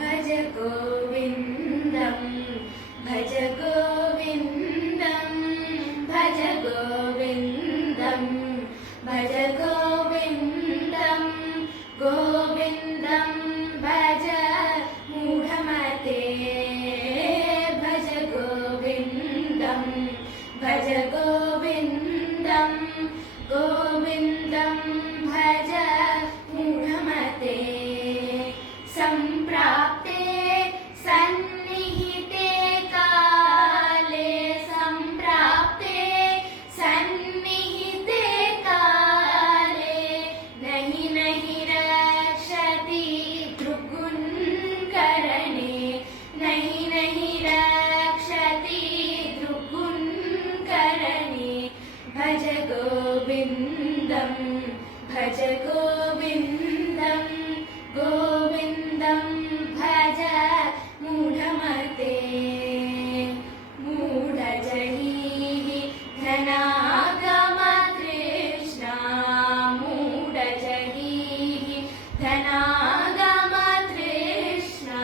भज गोविन्दं भज गोविन्दं भज गोविन्दं भज गोविन्दं गोविन्दं भज मूढमते भज गोविन्दं भज गोविन्दं गोविन्दं भज मूढमते सम्प्राप्ते सन्निहिते काले सम्प्राप्ते सन्निहिते काले नहि नहि रक्षति दृग्गुणकरणे नहि नहि रक्षति दृग्गुणकरणे भज गोविन्दं भज गोविन्दं गोविन्दं भज मूढमते मूढजहीः धनागमतृष्णा मूढजहीः धनागमतृष्णा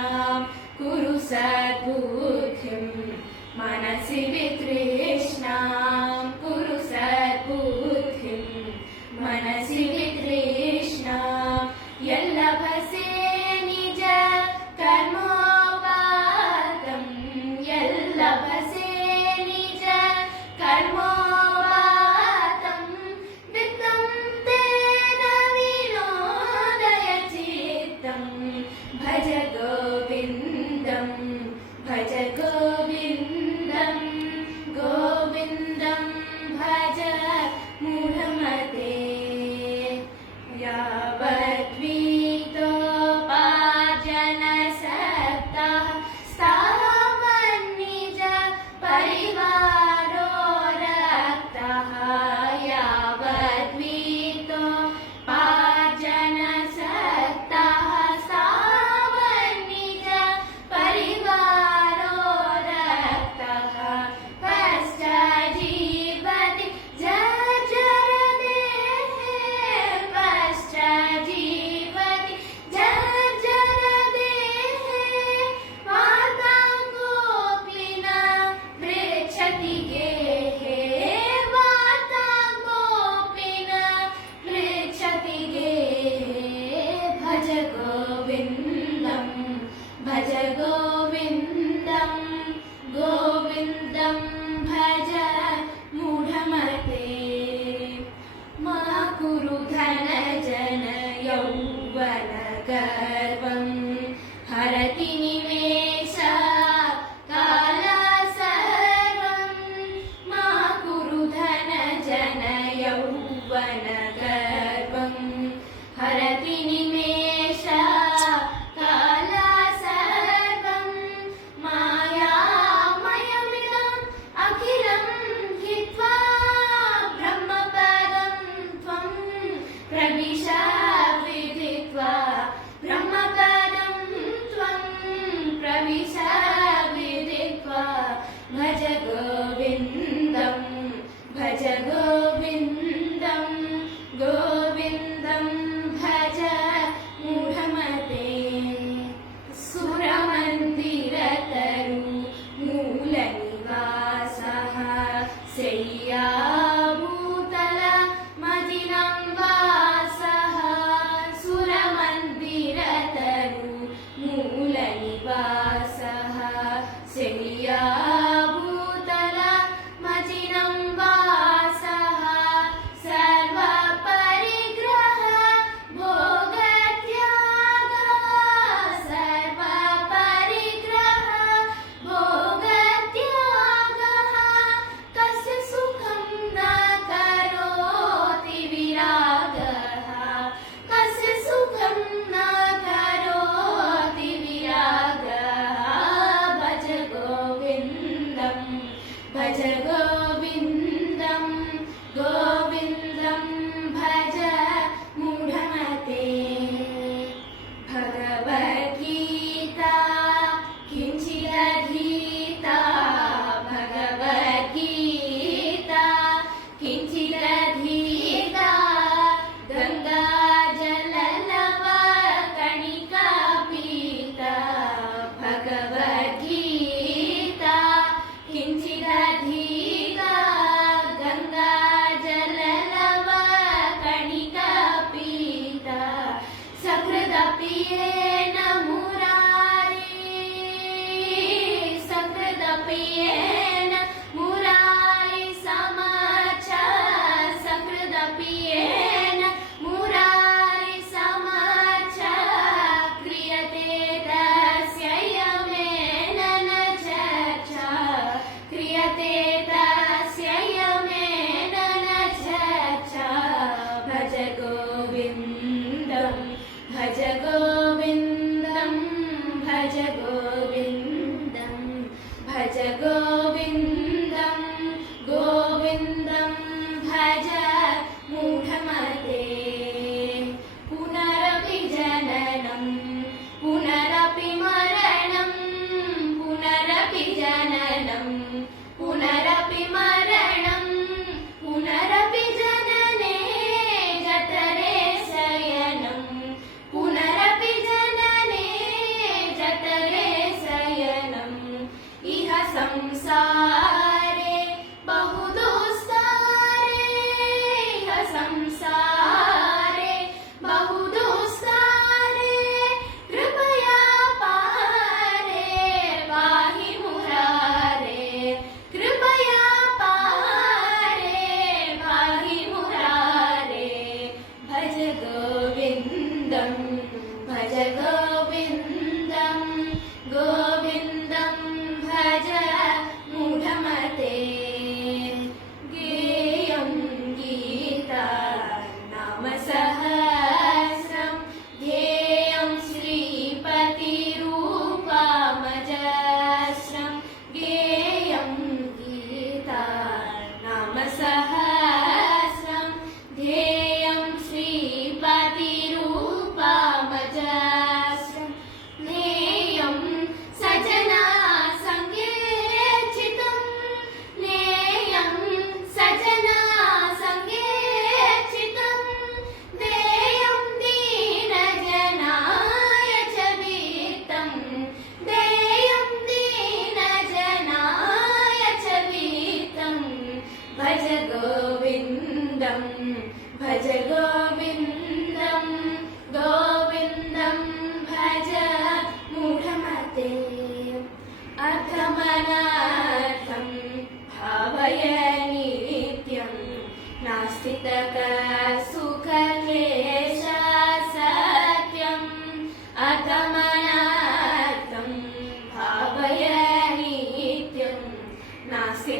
कुरु सद्बुद्धिं मनसि वितृष्णां कुरु सद्बुद्धिं मनसि वितृष्णां यल्लभसे निज कर्मोपातं यल्लभसे निज कर्मोपातं वित्तं तेन विनोदय चित्तं भज गोविन्दं भज गोविन्दं गोविन्दं भज मूढमते यावद्वीतोपार्जनसक्तः स्थावन्निज परिवारो रक्तः यावद्वीतोपार्जनसक्तः स्थावन्निज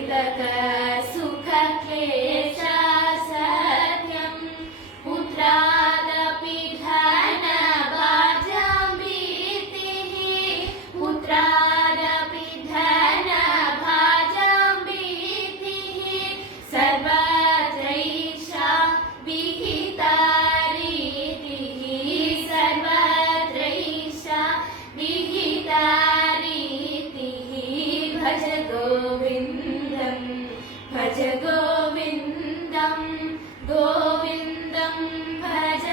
कृतक सुख क्लेश सत्यं पुत्रादपि धन भाजं भीतिः पुत्रादपि धन भाजं भीतिः सर्वत्रैषा विहिता रीतिः सर्वत्रैषा विहिता रीतिः भज गोविन्दं भज गोविन्दं गोविन्दं भज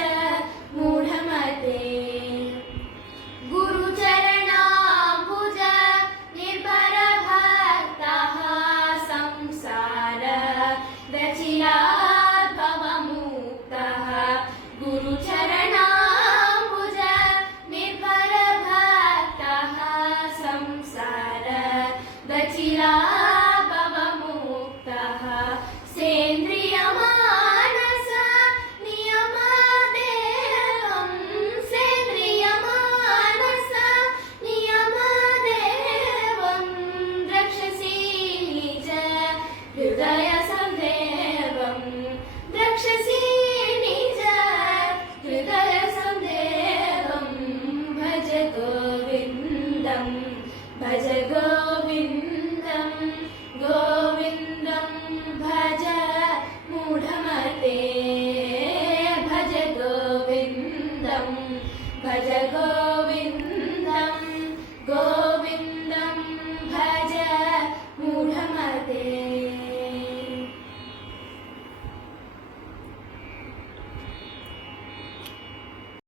मूढमते गुरुचरणाम्बुज निर्भरभक्तः संसार दचिराद्भवमुक्तः गुरुचरणाम्बुज निर्भरभक्तः संसार दचिराद्भवमुक्तः सेन्द्रियमानस नियमदेवं सेन्द्रियमानस नियमदेवं द्रक्षसि निज हृदय संदेवं द्रक्षसि निज हृदय संदेवं भज गोविन्दं भज गोविन्दं गोविन्दं भज मूढमते भज गोविन्दं भज गोविन्दं